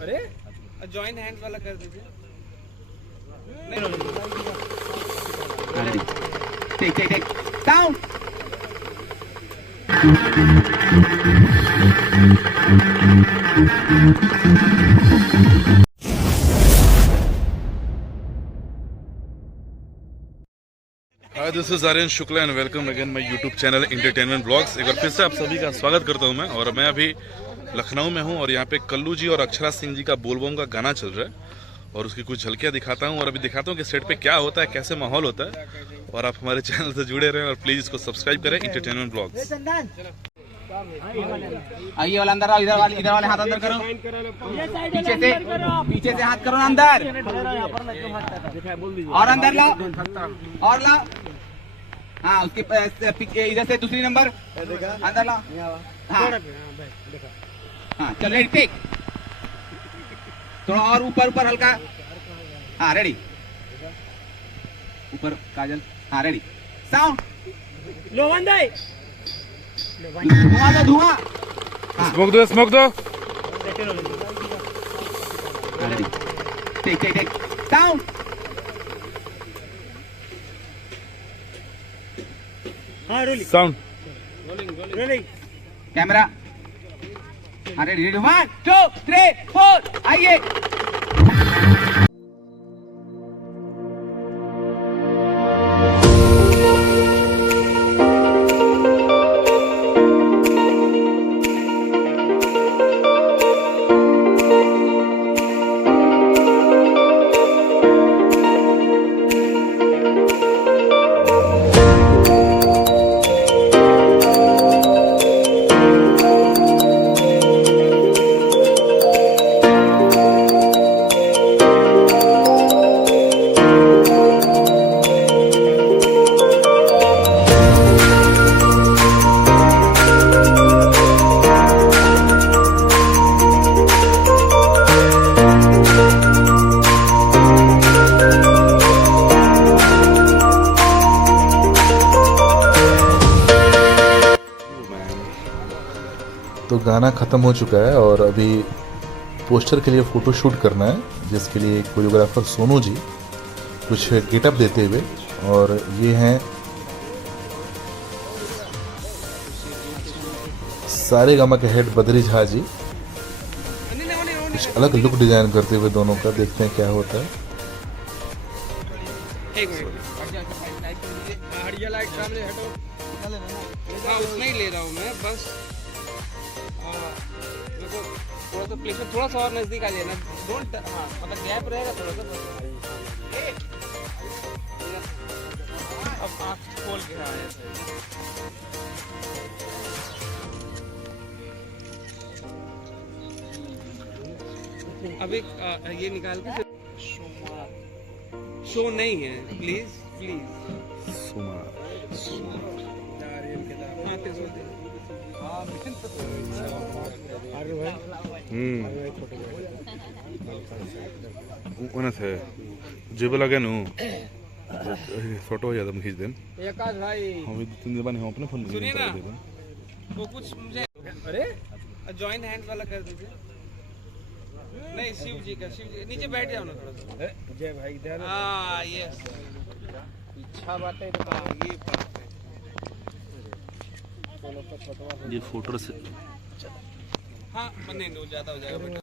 अरे join hands वाला कर दीजिए। Take down. Hi, this is Aryan Shukla and welcome again my YouTube channel entertainment blogs. एक बार फिर से आप सभी का स्वागत करता हूं मैं। और मैं अभी लखनऊ में हूं और यहाँ पे कल्लू जी और अक्षरा सिंह जी का बोलबम का गाना चल रहा है और उसकी कुछ झलकियां दिखाता हूं और अभी दिखाता हूं कि सेट पे क्या होता है, कैसे माहौल होता है। और आप हमारे चैनल से जुड़े रहें और प्लीज इसको सब्सक्राइब करें, एंटरटेनमेंट ब्लॉग्स। आइए वाला अंदर आओ, इधर वाले हाथ अंदर करो, पीछे से हाथ करो अंदर, और अंदर लाओ, और लाओ। हाँ, उसके इधर से दूसरी नंबर अंदर लाओ। हाँ चल, रेडी टेक। थोड़ा और ऊपर ऊपर हल्का। हाँ रेडी, ऊपर काजल। हाँ रेडी, साउंड धुआं दो, धुआं। स्मोक दो, स्मोक दो। Ready take sound. हाँ रोलिंग साउंड रोलिंग। कैमरा। हाँ रेडी, 1 2 3 4 आइए। तो गाना ख़त्म हो चुका है और अभी पोस्टर के लिए फ़ोटो शूट करना है, जिसके लिए कोरियोग्राफर सोनू जी कुछ गेटअप देते हुए। और ये हैं सारे गामा के हेड बद्री झा जी, कुछ अलग लुक डिजाइन करते हुए दोनों का। देखते हैं क्या होता है। एक मिनट, हड़िया लाइट सामने हटो। हाँ उतना ही ले रहा हूँ मैं, बस मेरे को थोड़ा सा प्लेसमेंट थोड़ा सा और नजदीक आ जाए ना। डोंट, हाँ मतलब गैप रहेगा थोड़ा सा। अब आँख खोल के। हाँ अभी ये निकाल के शो नहीं है, प्लीज प्लीज। उनसे जेब लगे नु फोटो या तुम खींच दें। भाई हम 2-3 दिन बाद हम अपने फोन में सुनिए ना, वो कुछ मुझे। अरे जॉइन हैंड्स वाला कर दीजिए। नहीं, शिव जी का, शिव जी नीचे बैठ जाओ ना थोड़ा सा। जय भाई ध्यान। हाँ यस, अच्छा बात है। हाँ ये बात है। ये फोटो से हाँ नहीं, ज्यादा हो जाएगा बेटा।